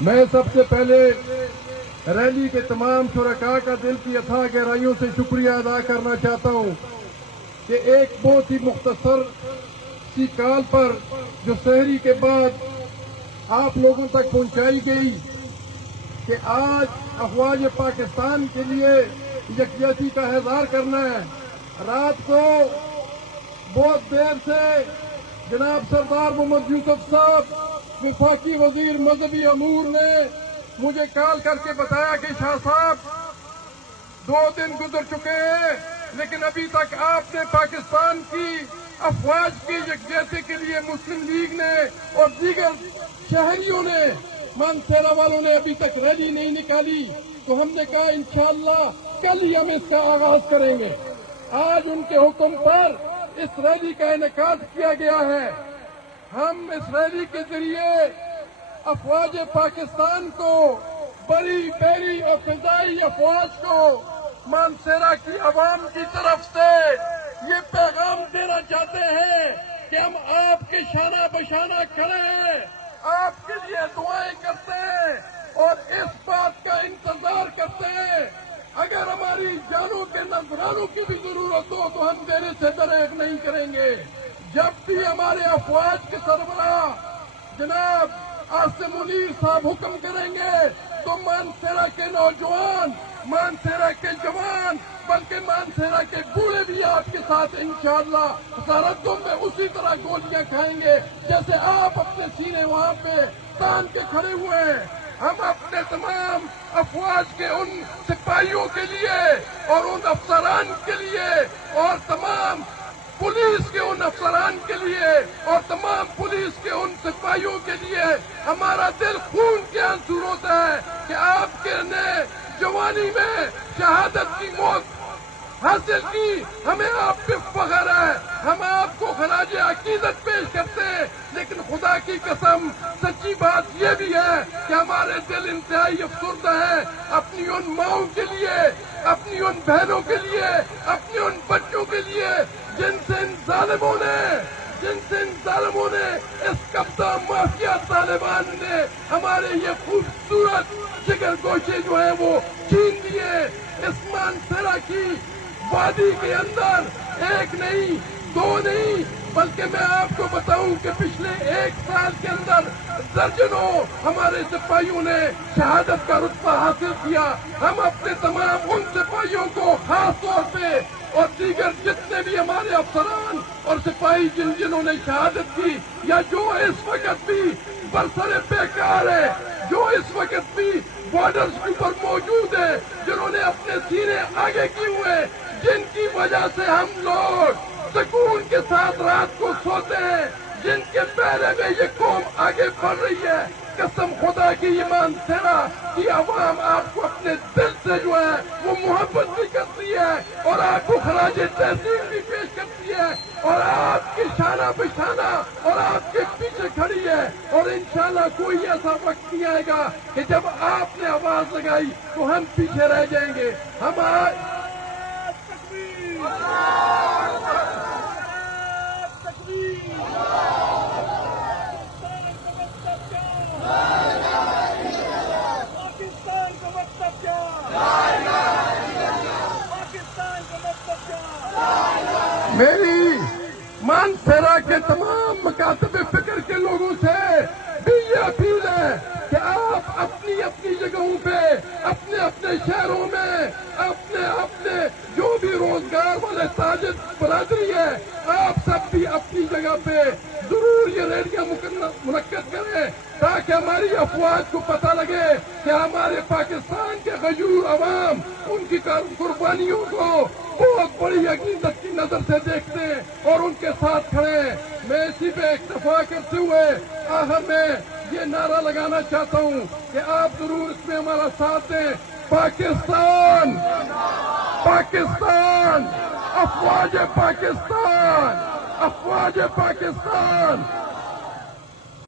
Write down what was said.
میں سب سے پہلے ریلی کے تمام شرکاء کا دل کی اتھاہ گہرائیوں سے شکریہ ادا کرنا چاہتا ہوں کہ ایک بہت ہی مختصر سی کال پر جو سحری کے بعد آپ لوگوں تک پہنچائی گئی کہ آج افواج پاکستان کے لیے یکجہتی کا اظہار کرنا ہے۔ رات کو بہت دیر سے جناب سردار محمد یوسف صاحب وفاقی وزیر مذہبی امور نے مجھے کال کر کے بتایا کہ شاہ صاحب 2 دن گزر چکے ہیں لیکن ابھی تک آپ نے پاکستان کی افواج کی یکجہتی کے لیے مسلم لیگ نے اور دیگر شہریوں نے مانسیرا والوں نے ابھی تک ریلی نہیں نکالی، تو ہم نے کہا انشاءاللہ کل ہی ہم اس کا آغاز کریں گے۔ آج ان کے حکم پر اس ریلی کا انعقاد کیا گیا ہے۔ ہم اس ریلی کے ذریعے افواج پاکستان کو، بری بحری اور فضائی افواج کو، مانسیرا کی عوام کی طرف سے یہ پیغام دینا چاہتے ہیں کہ ہم آپ کے شانہ بشانہ کھڑے ہیں، آپ کے لیے دعائیں کرتے ہیں اور اس بات کا انتظار کرتے ہیں اگر ہماری جانوں کے نذرانوں کی بھی ضرورت ہو تو ہم دینے سے دریغ نہیں کریں گے۔ جب بھی ہمارے افواج کے سربراہ جناب عاصم منیر صاحب حکم کریں گے تو مانسیرا کے نوجوان، مانسیرا کے جوان، بلکہ مانسیرا کے بوڑھے بھی آپ کے ساتھ انشاءاللہ سرحدوں میں اسی طرح گولیاں کھائیں گے جیسے آپ اپنے سینے وہاں پہ تان کے کھڑے ہوئے ہیں۔ ہم اپنے تمام افواج کے ان سپاہیوں کے لیے اور ان افسران کے لیے اور تمام پولیس کے ان افسران کے لیے اور تمام پولیس کے ان سپاہیوں کے لیے ہمارا دل خون کے آنسو روتا ہے کہ آپ کے نے جوانی میں شہادت کی موت حاصل کی، ہمیں آپ پہ فخر ہے، ہم آپ کو خراج عقیدت پیش کرتے ہیں، لیکن خدا کی قسم سچی بات یہ بھی ہے کہ ہمارے دل انتہائی افسردہ ہیں اپنی ان ماؤں کے لیے، اپنی ان بہنوں کے لیے، اپنے ان بچوں کے لیے جن سے ان ظالموں نے اس قبضہ مافیا طالبان نے ہمارے یہ خوبصورت جگر گوشے جو ہیں وہ چھین دیے۔ اس مانسیرا کی وادی کے اندر 1 نہیں 2 نہیں بلکہ میں آپ کو بتاؤں کہ پچھلے 1 سال کے اندر درجنوں ہمارے سپاہیوں نے شہادت کا رتبہ حاصل کیا۔ ہم اپنے تمام ان سپاہیوں کو خاص طور پہ اور دیگر جتنے بھی ہمارے افسران اور سپاہی جنہوں نے شہادت کی یا جو اس وقت بھی برسر بیکار ہے، جو اس وقت بھی بارڈرز کے اوپر موجود ہے، جنہوں نے اپنے سینے آگے کیے ہوئے، جن کی وجہ سے ہم لوگ سکون کے ساتھ رات کو سوتے ہیں، جن کے پہرے میں یہ قوم آگے بڑھ رہی ہے، قسم خدا کی یہ مانسیرا کی عوام آپ کو اپنے دل سے جو ہے وہ محبت بھی کرتی ہے اور آپ کو خراج تحسین بھی پیش کرتی ہے اور آپ کی شانہ بشانہ اور آپ کے پیچھے کھڑی ہے، اور انشاءاللہ کوئی ایسا وقت نہیں آئے گا کہ جب آپ نے آواز لگائی تو ہم پیچھے رہ جائیں گے۔ ہم میری مانسیرا کے تمام مکاتب فکر کے لوگوں سے بھی یہ اپیل ہے کہ آپ اپنی اپنی جگہوں پہ اپنے اپنے شہروں میں اپنے جو بھی روزگار والے تاجر برادری ہے، آپ سب بھی اپنی جگہ پہ ضرور یہ ریلیاں منعقد کریں تاکہ ہماری افواج کو پتہ لگے کہ ہمارے پاکستان کے غیور عوام ان کی قربانیوں کو بہت بڑی عقیدت کی نظر سے دیکھتے ہیں اور ان کے ساتھ کھڑے ہیں۔ میں اسی پہ اکتفا کرتے ہوئے آخر میں یہ نعرہ لگانا چاہتا ہوں کہ آپ ضرور اس میں ہمارا ساتھ دیں۔ پاکستان، پاکستان، افواج پاکستان، افواج پاکستان